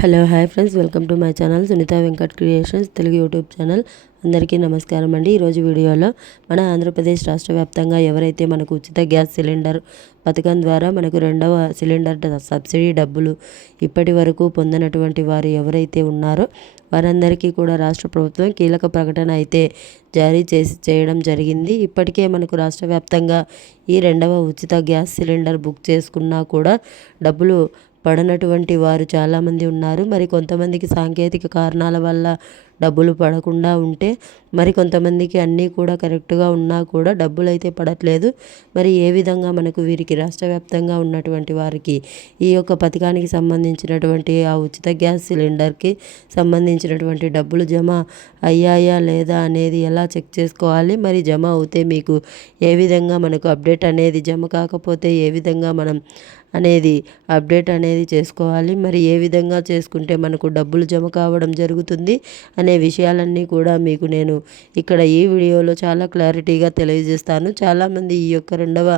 Hello hi friends, welcome to my channel Sunitha Venkat creations Telugu YouTube channel. అందరికీ నమస్కారం అండి. ఈరోజు వీడియోలో మన ఆంధ్రప్రదేశ్ రాష్ట్ర వ్యాప్తంగా ఎవరైతే మనకు ఉచిత గ్యాస్ సిలిండర్ పథకం ద్వారా మనకు రెండవ సిలిండర్ సబ్సిడీ డబ్బులు ఇప్పటి వరకు పొందినటువంటి వారు ఎవరైతే ఉన్నారో వారందరికీ కూడా రాష్ట్ర ప్రభుత్వం కీలక ప్రకటన అయితే జారీ చేయడం జరిగింది. ఇప్పటికే మనకు రాష్ట్ర వ్యాప్తంగా ఈ రెండవ ఉచిత గ్యాస్ సిలిండర్ బుక్ చేసుకున్నా కూడా డబ్బులు పడనటువంటి వారు చాలామంది ఉన్నారు. మరి కొంతమందికి సాంకేతిక కారణాల వల్ల డబ్బులు పడకుండా ఉంటే, మరి కొంతమందికి అన్నీ కూడా కరెక్ట్గా ఉన్నా కూడా డబ్బులు అయితే పడట్లేదు. మరి ఏ విధంగా మనకు వీరికి రాష్ట్ర వ్యాప్తంగా ఉన్నటువంటి వారికి ఈ యొక్క పథకానికి సంబంధించినటువంటి ఆ ఉచిత గ్యాస్ సిలిండర్కి సంబంధించినటువంటి డబ్బులు జమ అయ్యాయా లేదా అనేది ఎలా చెక్ చేసుకోవాలి, మరి జమ అవుతే మీకు ఏ విధంగా మనకు అప్డేట్ అనేది, జమ కాకపోతే ఏ విధంగా మనం అనేది అప్డేట్ అనేది చేసుకోవాలి, మరి ఏ విధంగా చేసుకుంటే మనకు డబ్బులు జమ కావడం జరుగుతుంది అనే విషయాలన్నీ కూడా మీకు నేను ఇక్కడ ఈ వీడియోలో చాలా క్లారిటీగా తెలియజేస్తాను. చాలామంది ఈ యొక్క రెండవ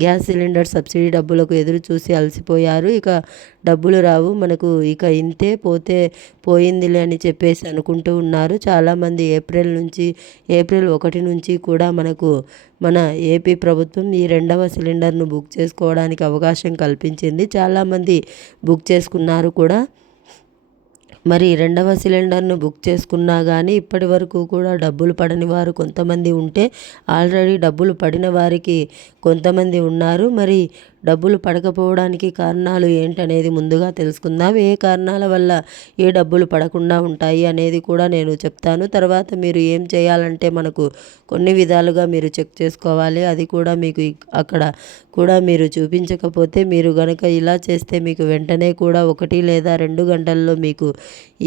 గ్యాస్ సిలిండర్ సబ్సిడీ డబ్బులకు ఎదురు చూసి అలసిపోయారు. ఇక డబ్బులు రావు మనకు, ఇక ఇంతే పోతే పోయిందిలే అని చెప్పేసి అనుకుంటూ ఉన్నారు. చాలామంది ఏప్రిల్ 1 నుంచి కూడా మన ఏపీ ప్రభుత్వం ఈ రెండవ సిలిండర్ను బుక్ చేసుకోవడానికి అవకాశం కల్పించింది. చాలామంది బుక్ చేసుకున్నారు కూడా. మరి రెండవ సిలిండర్ను బుక్ చేసుకున్నా కానీ ఇప్పటి వరకు కూడా డబ్బులు పడని వారు కొంతమంది ఉంటే, ఆల్రెడీ డబ్బులు పడిన వారికి కొంతమంది ఉన్నారు. మరి డబ్బులు పడకపోవడానికి కారణాలు ఏంటనేది ముందుగా తెలుసుకుందాం. ఏ కారణాల వల్ల ఏ డబ్బులు పడకుండా ఉంటాయి అనేది కూడా నేను చెప్తాను. తర్వాత మీరు ఏం చేయాలంటే మనకు కొన్ని విధాలుగా మీరు చెక్ చేసుకోవాలి. అది కూడా మీకు అక్కడ కూడా మీరు చూపించకపోతే, మీరు గనక ఇలా చేస్తే మీకు వెంటనే కూడా 1 లేదా 2 గంటల్లో మీకు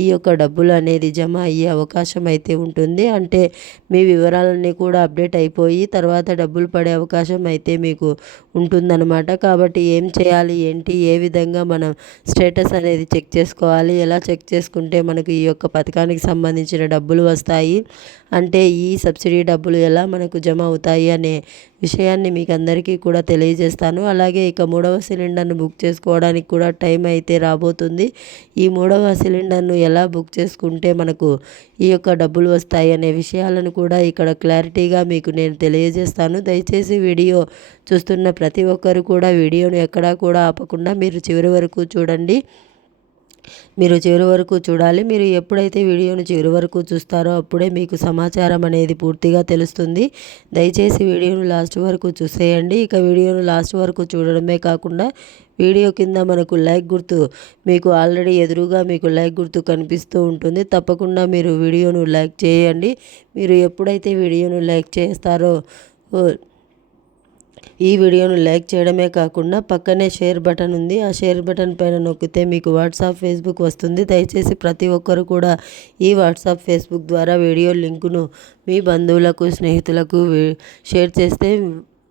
ఈ యొక్క డబ్బులు అనేది జమ అయ్యే అవకాశం అయితే ఉంటుంది. అంటే మీ వివరాలన్నీ కూడా అప్డేట్ అయిపోయి తర్వాత డబ్బులు పడే అవకాశం అయితే మీకు ఉంటుందన్నమాట. కాబట్టి ఏం చేయాలి ఏంటి, ఏ విధంగా మనం స్టేటస్ అనేది చెక్ చేసుకోవాలి, ఎలా చెక్ చేసుకుంటే మనకు ఈ యొక్క పథకానికి సంబంధించిన డబ్బులు వస్తాయి, అంటే ఈ సబ్సిడీ డబ్బులు ఎలా మనకు జమ అవుతాయి అనే విషయాన్ని మీకు అందరికీ కూడా తెలియజేస్తాను. అలాగే ఇక 3వ సిలిండర్ను బుక్ చేసుకోవడానికి కూడా టైం అయితే రాబోతుంది. ఈ 3వ సిలిండర్ను ఎలా బుక్ చేసుకుంటే మనకు ఈ యొక్క డబ్బులు వస్తాయి అనే విషయాలను కూడా ఇక్కడ క్లారిటీగా మీకు నేను తెలియజేస్తాను. దయచేసి వీడియో చూస్తున్న ప్రతి ఒక్కరు కూడా వీడియోను ఎక్కడా కూడా ఆపకుండా మీరు చివరి వరకు చూడండి. మీరు చివరి వరకు చూడాలి. మీరు ఎప్పుడైతే వీడియోను చివరి వరకు చూస్తారో అప్పుడే మీకు సమాచారం అనేది పూర్తిగా తెలుస్తుంది. దయచేసి వీడియోను లాస్ట్ వరకు చూసేయండి. ఇక వీడియోను లాస్ట్ వరకు చూడడమే కాకుండా వీడియో కింద మనకు లైక్ గుర్తు, మీకు ఆల్రెడీ ఎదురుగా మీకు లైక్ గుర్తు కనిపిస్తూ ఉంటుంది. తప్పకుండా మీరు వీడియోను లైక్ చేయండి. మీరు ఎప్పుడైతే వీడియోను లైక్ చేస్తారో ఈ వీడియోను లైక్ చేయడమే కాకుండా పక్కనే షేర్ బటన్ ఉంది. ఆ షేర్ బటన్ పైన నొక్కితే మీకు వాట్సాప్, ఫేస్బుక్ వస్తుంది. దయచేసి ప్రతి ఒక్కరు కూడా ఈ వాట్సాప్, ఫేస్బుక్ ద్వారా వీడియో లింకును మీ బంధువులకు, స్నేహితులకు షేర్ చేస్తే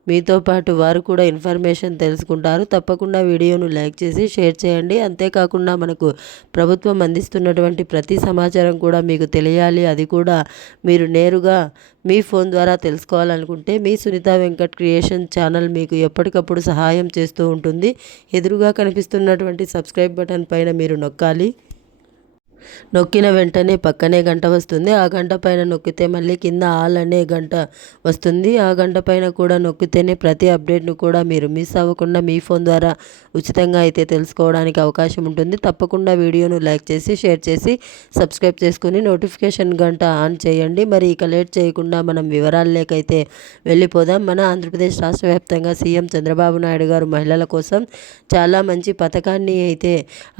మీతో పాటు వారు కూడా ఇన్ఫర్మేషన్ తెలుసుకుంటారు. తప్పకుండా వీడియోను లైక్ చేసి షేర్ చేయండి. అంతేకాకుండా మనకు ప్రభుత్వం అందిస్తున్నటువంటి ప్రతి సమాచారం కూడా మీకు తెలియాలి. అది కూడా మీరు నేరుగా మీ ఫోన్ ద్వారా తెలుసుకోవాలనుకుంటే మీ సునీత వెంకట్ క్రియేషన్ ఛానల్ మీకు ఎప్పటికప్పుడు సహాయం చేస్తూ ఉంటుంది. ఎదురుగా కనిపిస్తున్నటువంటి సబ్స్క్రైబ్ బటన్ పైన మీరు నొక్కాలి. నొక్కిన వెంటనే పక్కనే గంట వస్తుంది. ఆ గంట పైన నొక్కితే మళ్ళీ కింద ఆల్ అనే గంట వస్తుంది. ఆ గంట పైన కూడా నొక్కితేనే ప్రతి అప్డేట్ను కూడా మీరు మిస్ అవ్వకుండా మీ ఫోన్ ద్వారా ఉచితంగా అయితే తెలుసుకోవడానికి అవకాశం ఉంటుంది. తప్పకుండా వీడియోను లైక్ చేసి షేర్ చేసి సబ్స్క్రైబ్ చేసుకుని నోటిఫికేషన్ గంట ఆన్ చేయండి. మరి ఇక లేట్ చేయకుండా మనం వివరాల్లోకైతే వెళ్ళిపోదాం. మన ఆంధ్రప్రదేశ్ రాష్ట్ర వ్యాప్తంగా సీఎం చంద్రబాబు నాయుడు గారు మహిళల కోసం చాలా మంచి పథకాన్ని అయితే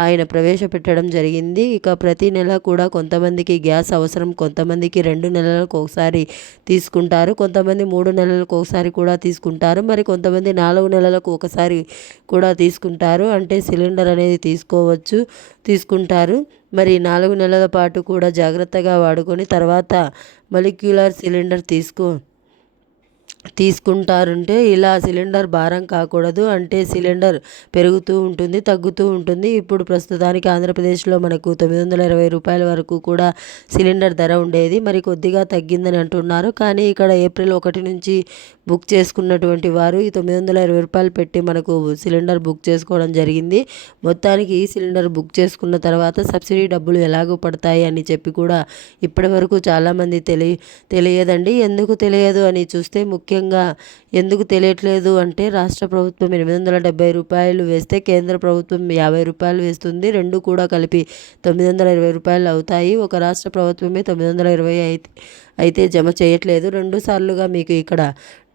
ఆయన ప్రవేశపెట్టడం జరిగింది. ఇక ప్రతి నెల కూడా కొంతమందికి గ్యాస్ అవసరం, కొంతమందికి 2 నెలలకు ఒకసారి తీసుకుంటారు, కొంతమంది 3 నెలలకు ఒకసారి కూడా తీసుకుంటారు, మరి కొంతమంది 4 నెలలకు ఒకసారి కూడా తీసుకుంటారు. అంటే సిలిండర్ అనేది తీసుకుంటారు. మరి 4 నెలల పాటు కూడా జాగ్రత్తగా వాడుకొని తర్వాత మాలిక్యులర్ సిలిండర్ తీసుకుంటారంటే ఇలా సిలిండర్ భారం కాకూడదు. అంటే సిలిండర్ పెరుగుతూ ఉంటుంది, తగ్గుతూ ఉంటుంది. ఇప్పుడు ప్రస్తుతానికి ఆంధ్రప్రదేశ్లో మనకు రూ. 920 వరకు కూడా సిలిండర్ ధర ఉండేది. మరి కొద్దిగా తగ్గిందని అంటున్నారు. కానీ ఇక్కడ ఏప్రిల్ 1 నుంచి బుక్ చేసుకున్నటువంటి వారు ఈ రూ. 920 పెట్టి మనకు సిలిండర్ బుక్ చేసుకోవడం జరిగింది. మొత్తానికి ఈ సిలిండర్ బుక్ చేసుకున్న తర్వాత సబ్సిడీ డబ్బులు ఎలాగో పడతాయి అని చెప్పి కూడా ఇప్పటివరకు చాలామంది తెలియదండి. ఎందుకు తెలియదు అని చూస్తే ముఖ్యంగా ఎందుకు తెలియట్లేదు అంటే రాష్ట్ర ప్రభుత్వం రూ. 870 వేస్తే కేంద్ర ప్రభుత్వం రూ. 50 వేస్తుంది. రెండు కూడా కలిపి రూ. 920 అవుతాయి. ఒక రాష్ట్ర ప్రభుత్వమే 920 అయితే జమ చేయట్లేదు. 2 సార్లుగా మీకు ఇక్కడ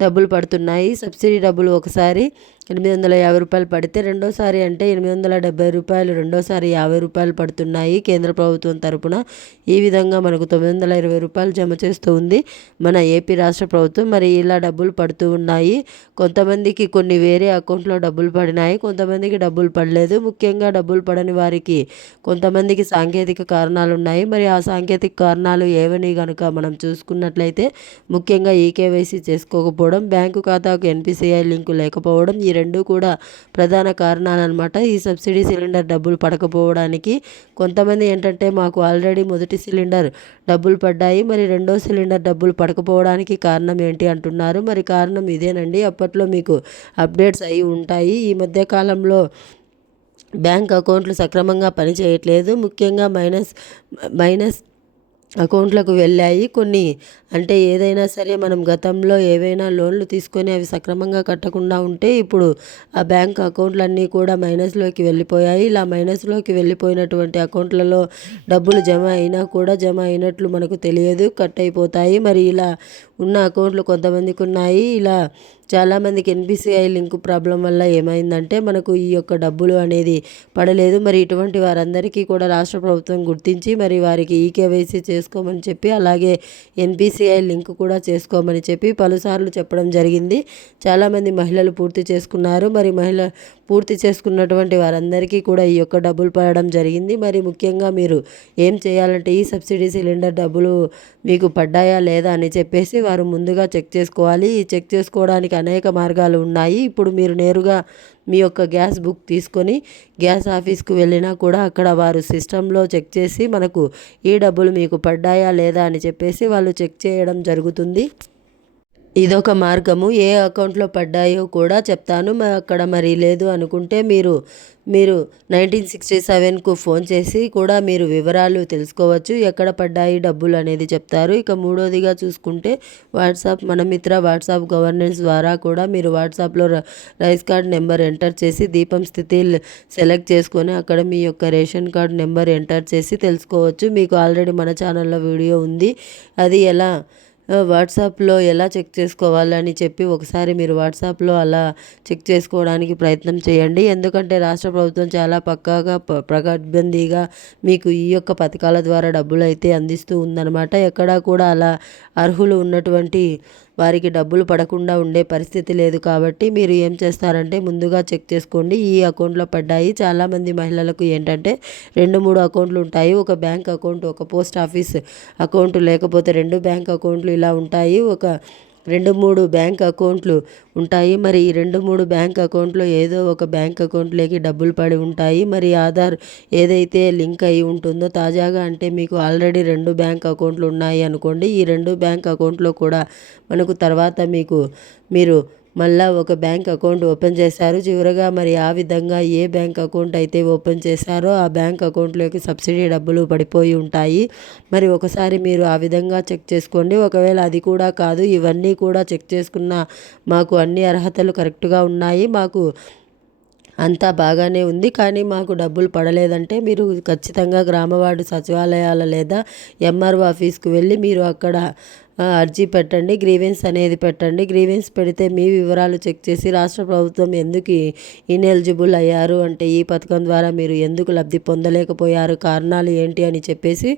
డబ్బులు పడుతున్నాయి. సబ్సిడీ డబ్బులు ఒకసారి రూ. 850 పడితే రెండోసారి అంటే రూ. 870, రెండోసారి రూ. 50 పడుతున్నాయి కేంద్ర ప్రభుత్వం తరపున. ఈ విధంగా మనకు రూ. 920 జమ చేస్తూ ఉంది మన ఏపీ రాష్ట్ర ప్రభుత్వం. మరి ఇలా డబ్బులు పడుతూ ఉన్నాయి. కొంతమందికి కొన్ని వేరే అకౌంట్లో డబ్బులు పడినాయి, కొంతమందికి డబ్బులు పడలేదు. ముఖ్యంగా డబ్బులు పడని వారికి కొంతమందికి సాంకేతిక కారణాలు ఉన్నాయి. మరి ఆ సాంకేతిక కారణాలు ఏవని కనుక మనం చూసుకున్నట్లయితే ముఖ్యంగా ఈకేవైసీ చేసుకోకపోవడం, బ్యాంకు ఖాతాకు ఎన్పిసిఐ లింకు లేకపోవడం, ఈ రెండు కూడా ప్రధాన కారణాలన్నమాట ఈ సబ్సిడీ సిలిండర్ డబ్బులు పడకపోవడానికి. కొంతమంది ఏంటంటే మాకు ఆల్రెడీ మొదటి సిలిండర్ డబ్బులు పడ్డాయి, మరి రెండో సిలిండర్ డబ్బులు పడకపోవడానికి కారణం ఏంటి అంటున్నారు. మరి కారణం ఇదేనండి. అప్పట్లో మీకు అప్డేట్స్ అయి ఉంటాయి. ఈ మధ్య కాలంలో బ్యాంక్ అకౌంట్లు సక్రమంగా పనిచేయట్లేదు. ముఖ్యంగా మైనస్ అకౌంట్లకు వెళ్ళాయి కొన్ని. అంటే ఏదైనా సరే మనం గతంలో ఏవైనా లోన్లు తీసుకొని అవి సక్రమంగా కట్టకుండా ఉంటే ఇప్పుడు ఆ బ్యాంక్ అకౌంట్లన్నీ కూడా మైనస్లోకి వెళ్ళిపోయాయి. ఇలా మైనస్లోకి వెళ్ళిపోయినటువంటి అకౌంట్లలో డబ్బులు జమ అయినా కూడా జమ అయినట్లు మనకు తెలియదు, కట్ అయిపోతాయి. మరి ఇలా ఉన్న అకౌంట్లు కొంతమందికి ఉన్నాయి. ఇలా చాలామందికి ఎన్పిసిఐ లింక్ ప్రాబ్లం వల్ల ఏమైందంటే మనకు ఈ యొక్క డబ్బులు అనేది పడలేదు. మరి ఇటువంటి వారందరికీ కూడా రాష్ట్ర ప్రభుత్వం గుర్తించి మరి వారికి ఈకేవైసీ చేసుకోమని చెప్పి, అలాగే ఎన్పిసిఐ లింక్ కూడా చేసుకోమని చెప్పి పలుసార్లు చెప్పడం జరిగింది. చాలామంది మహిళలు పూర్తి చేసుకున్నారు. మరి పూర్తి చేసుకున్నటువంటి వారందరికీ కూడా ఈ యొక్క డబ్బులు పడడం జరిగింది. మరి ముఖ్యంగా మీరు ఏం చేయాలంటే ఈ సబ్సిడీ సిలిండర్ డబ్బులు మీకు పడ్డాయా లేదా అని చెప్పేసి వారు ముందుగా చెక్ చేసుకోవాలి. ఈ చెక్ చేసుకోవడానికి అనేక మార్గాలు ఉన్నాయి. ఇప్పుడు మీరు నేరుగా మీ యొక్క గ్యాస్ బుక్ తీసుకొని గ్యాస్ ఆఫీస్కు వెళ్ళినా కూడా అక్కడ వారు సిస్టంలో చెక్ చేసి మనకు ఈ డబ్బులు మీకు పడ్డాయా లేదా అని చెప్పేసి వాళ్ళు చెక్ చేయడం జరుగుతుంది. ఇదొక మార్గము. ఏ అకౌంట్లో పడ్డాయో కూడా చెప్తాను. అక్కడ మరి లేదు అనుకుంటే మీరు 1967కు ఫోన్ చేసి కూడా మీరు వివరాలు తెలుసుకోవచ్చు. ఎక్కడ పడ్డాయి డబ్బులు అనేది చెప్తారు. ఇక మూడోదిగా చూసుకుంటే వాట్సాప్ మనమిత్ర వాట్సాప్ గవర్నెన్స్ ద్వారా కూడా మీరు వాట్సాప్లో రైస్ కార్డ్ నెంబర్ ఎంటర్ చేసి దీపం స్థితి సెలెక్ట్ చేసుకొని అక్కడ మీ యొక్క రేషన్ కార్డ్ నెంబర్ ఎంటర్ చేసి తెలుసుకోవచ్చు. మీకు ఆల్రెడీ మన ఛానల్లో వీడియో ఉంది. అది వాట్సాప్లో ఎలా చెక్ చేసుకోవాలని చెప్పి ఒకసారి మీరు వాట్సాప్లో అలా చెక్ చేసుకోవడానికి ప్రయత్నం చేయండి. ఎందుకంటే రాష్ట్ర ప్రభుత్వం చాలా పక్కాగా ప్రగడ్బందీగా మీకు ఈ యొక్క పథకాల ద్వారా డబ్బులు అయితే అందిస్తూ ఉందన్నమాట. ఎక్కడా కూడా అలా అర్హులు ఉన్నటువంటి వారికి డబ్బులు పడకుండా ఉండే పరిస్థితి లేదు. కాబట్టి మీరు ఏం చేస్తారంటే ముందుగా చెక్ చేసుకోండి ఈ అకౌంట్లో పడ్డాయి. చాలామంది మహిళలకు ఏంటంటే 2-3 అకౌంట్లు ఉంటాయి. ఒక బ్యాంక్ అకౌంట్, ఒక పోస్ట్ ఆఫీస్ అకౌంట్, లేకపోతే 2 బ్యాంక్ అకౌంట్లు ఇలా ఉంటాయి. ఒక 2-3 బ్యాంక్ అకౌంట్లు ఉంటాయి. మరి ఈ 2-3 బ్యాంక్ అకౌంట్లో ఏదో ఒక బ్యాంక్ అకౌంట్లోకి డబ్బులు పడి ఉంటాయి. మరి ఆధార్ ఏదైతే లింక్ అయి ఉంటుందో తాజాగా, అంటే మీకు ఆల్రెడీ 2 బ్యాంక్ అకౌంట్లు ఉన్నాయి అనుకోండి, ఈ 2 బ్యాంక్ అకౌంట్లో కూడా మనకు తర్వాత మీరు మళ్ళా ఒక బ్యాంక్ అకౌంట్ ఓపెన్ చేశారు. చివరగా మరి ఆ విధంగా ఏ బ్యాంక్ అకౌంట్ అయితే ఓపెన్ చేశారో ఆ బ్యాంక్ అకౌంట్లోకి సబ్సిడీ డబ్బులు పడిపోయి ఉంటాయి. మరి ఒకసారి మీరు ఆ విధంగా చెక్ చేసుకోండి. ఒకవేళ అది కూడా కాదు, ఇవన్నీ కూడా చెక్ చేసుకున్న మాకు అన్ని అర్హతలు కరెక్ట్గా ఉన్నాయి, మాకు అంతా బాగానే ఉంది, కానీ మాకు డబ్బులు పడలేదంటే మీరు ఖచ్చితంగా గ్రామవార్డు సచివాలయాల లేదా ఎంఆర్ఓ ఆఫీస్కు వెళ్ళి మీరు అక్కడ అర్జీ పెట్టండి, గ్రీవెన్స్ అనేది పెట్టండి. గ్రీవెన్స్ పెడితే మీ వివరాలు చెక్ చేసి రాష్ట్ర ప్రభుత్వం ఎందుకు ఇన్ఎలిజిబుల్ అయ్యారు, అంటే ఈ పథకం ద్వారా మీరు ఎందుకు లబ్ధి పొందలేకపోయారు, కారణాలు ఏంటి అని చెప్పేసి,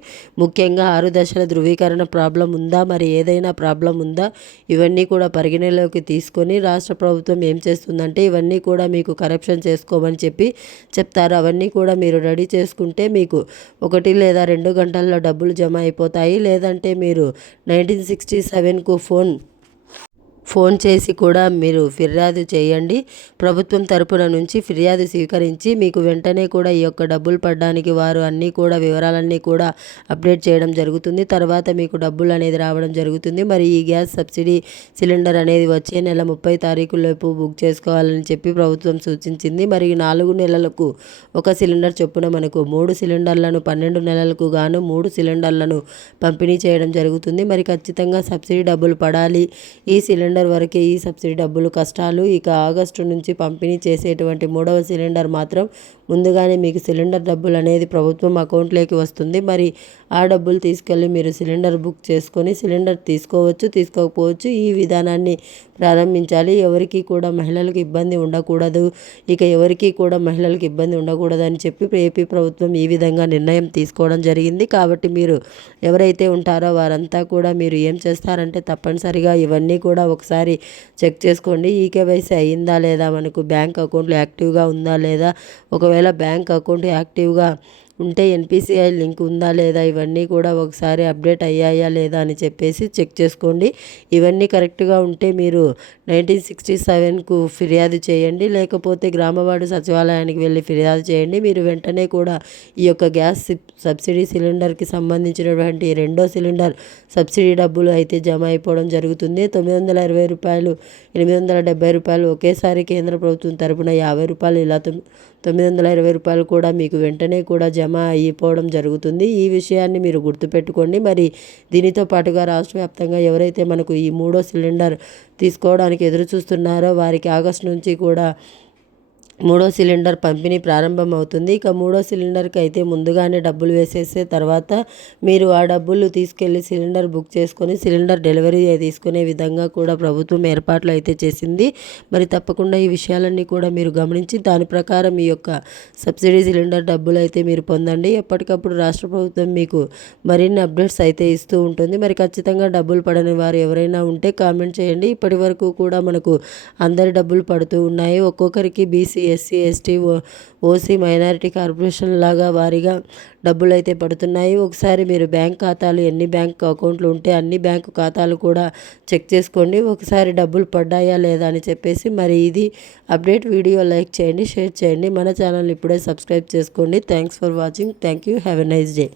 ముఖ్యంగా 6 దశల ధృవీకరణ ప్రాబ్లం ఉందా, మరి ఏదైనా ప్రాబ్లం ఉందా, ఇవన్నీ కూడా పరిగణలోకి తీసుకొని రాష్ట్ర ప్రభుత్వం ఏం చేస్తుందంటే ఇవన్నీ కూడా మీకు కరెక్షన్ చేసుకోమని చెప్తారు. అవన్నీ కూడా మీరు రెడీ చేసుకుంటే మీకు 1 లేదా 2 గంటల్లో డబ్బులు జమ అయిపోతాయి. లేదంటే మీరు 1967కు ఫోన్ చేసి కూడా మీరు ఫిర్యాదు చేయండి. ప్రభుత్వం తరపున నుంచి ఫిర్యాదు స్వీకరించి మీకు వెంటనే కూడా ఈ యొక్క డబ్బులు పడడానికి వారు అన్నీ కూడా వివరాలన్నీ కూడా అప్డేట్ చేయడం జరుగుతుంది. తర్వాత మీకు డబ్బులు అనేది రావడం జరుగుతుంది. మరి ఈ గ్యాస్ సబ్సిడీ సిలిండర్ అనేది వచ్చే నెల 30 తారీఖులోపు బుక్ చేసుకోవాలని చెప్పి ప్రభుత్వం సూచించింది. మరి 4 నెలలకు ఒక సిలిండర్ చొప్పున మనకు 3 సిలిండర్లను 12 నెలలకు గాను 3 సిలిండర్లను పంపిణీ చేయడం జరుగుతుంది. మరి ఖచ్చితంగా సబ్సిడీ డబ్బులు పడాలి. ఈ సిలిండర్ వరకే ఈ సబ్సిడీ డబ్బులు కష్టాలు. ఇక ఆగస్టు నుంచి పంపిణీ చేసేటువంటి 3వ సిలిండర్ మాత్రం ముందుగానే మీకు సిలిండర్ డబ్బులు అనేది ప్రభుత్వం అకౌంట్లోకి వస్తుంది. మరి ఆ డబ్బులు తీసుకెళ్ళి మీరు సిలిండర్ బుక్ చేసుకొని సిలిండర్ తీసుకోవచ్చు, తీసుకోకపోవచ్చు. ఈ విధానాన్ని ప్రారంభించాలి. ఎవరికి కూడా మహిళలకు ఇబ్బంది ఉండకూడదు. ఇక ఎవరికి కూడా మహిళలకు ఇబ్బంది ఉండకూడదు అని చెప్పి ఏపీ ప్రభుత్వం ఈ విధంగా నిర్ణయం తీసుకోవడం జరిగింది. కాబట్టి మీరు ఎవరైతే ఉంటారో వారంతా కూడా మీరు ఏం చేస్తారంటే తప్పనిసరిగా ఇవన్నీ కూడా ఒకసారి చెక్ చేసుకోండి. ఈకేవైసీ అయ్యిందా లేదా, మనకు బ్యాంక్ అకౌంట్లో యాక్టివ్గా ఉందా లేదా, ఒకవేళ బ్యాంక్ అకౌంట్ యాక్టివ్గా ఉంటే ఎన్పిసిఐ లింక్ ఉందా లేదా, ఇవన్నీ కూడా ఒకసారి అప్డేట్ అయ్యాయా లేదా అని చెప్పేసి చెక్ చేసుకోండి. ఇవన్నీ కరెక్ట్గా ఉంటే మీరు 1967కు ఫిర్యాదు చేయండి. లేకపోతే గ్రామవార్డు సచివాలయానికి వెళ్ళి ఫిర్యాదు చేయండి. మీరు వెంటనే కూడా ఈ యొక్క గ్యాస్ సబ్సిడీ సిలిండర్కి సంబంధించినటువంటి 2వ సిలిండర్ సబ్సిడీ డబ్బులు అయితే జమ అయిపోవడం జరుగుతుంది. 920 రూపాయలు, 870 రూపాయలు ఒకేసారి కేంద్ర ప్రభుత్వం తరపున 50 రూపాయలు, ఇలా 920 రూపాయలు కూడా మీకు వెంటనే కూడా జమ అయిపోవడం జరుగుతుంది. ఈ విషయాన్ని మీరు గుర్తుపెట్టుకోండి. మరి దీనితో పాటుగా రాష్ట్ర వ్యాప్తంగా ఎవరైతే మనకు ఈ 3వ సిలిండర్ తీసుకోవడానికి ఎదురు చూస్తున్నారో వారికి ఆగస్టు నుంచి కూడా 3వ సిలిండర్ పంపిణీ ప్రారంభం అవుతుంది. ఇక 3వ సిలిండర్కి అయితే ముందుగానే డబ్బులు వేసేసే తర్వాత మీరు ఆ డబ్బులు తీసుకెళ్ళి సిలిండర్ బుక్ చేసుకొని సిలిండర్ డెలివరీ తీసుకునే విధంగా కూడా ప్రభుత్వం ఏర్పాట్లు అయితే చేసింది. మరి తప్పకుండా ఈ విషయాలన్నీ కూడా మీరు గమనించి దాని ప్రకారం ఈ యొక్క సబ్సిడీ సిలిండర్ డబ్బులు అయితే మీరు పొందండి. ఎప్పటికప్పుడు రాష్ట్ర ప్రభుత్వం మీకు మరిన్ని అప్డేట్స్ అయితే ఇస్తూ ఉంటుంది. మరి ఖచ్చితంగా డబ్బులు పడని వారు ఎవరైనా ఉంటే కామెంట్ చేయండి. ఇప్పటి వరకు కూడా మనకు అందరి డబ్బులు పడుతూ ఉన్నాయి. ఒక్కొక్కరికి BC, SC, ST, OC, minority corporation లాగా వారీగా డబ్బులు అయితే పడుతున్నాయి. ఒకసారి మీరు బ్యాంక్ ఖాతాలు ఎన్ని బ్యాంక్ అకౌంట్లు ఉంటే అన్ని బ్యాంకు ఖాతాలు కూడా చెక్ చేసుకోండి. ఒకసారి డబ్బులు పడ్డాయా లేదా అని చెప్పేసి. మరి ఇది అప్డేట్. వీడియో లైక్ చేయండి, షేర్ చేయండి. మన ఛానల్ ఇప్పుడే సబ్స్క్రైబ్ చేసుకోండి. Thanks for watching. Thank you. Have a nice day.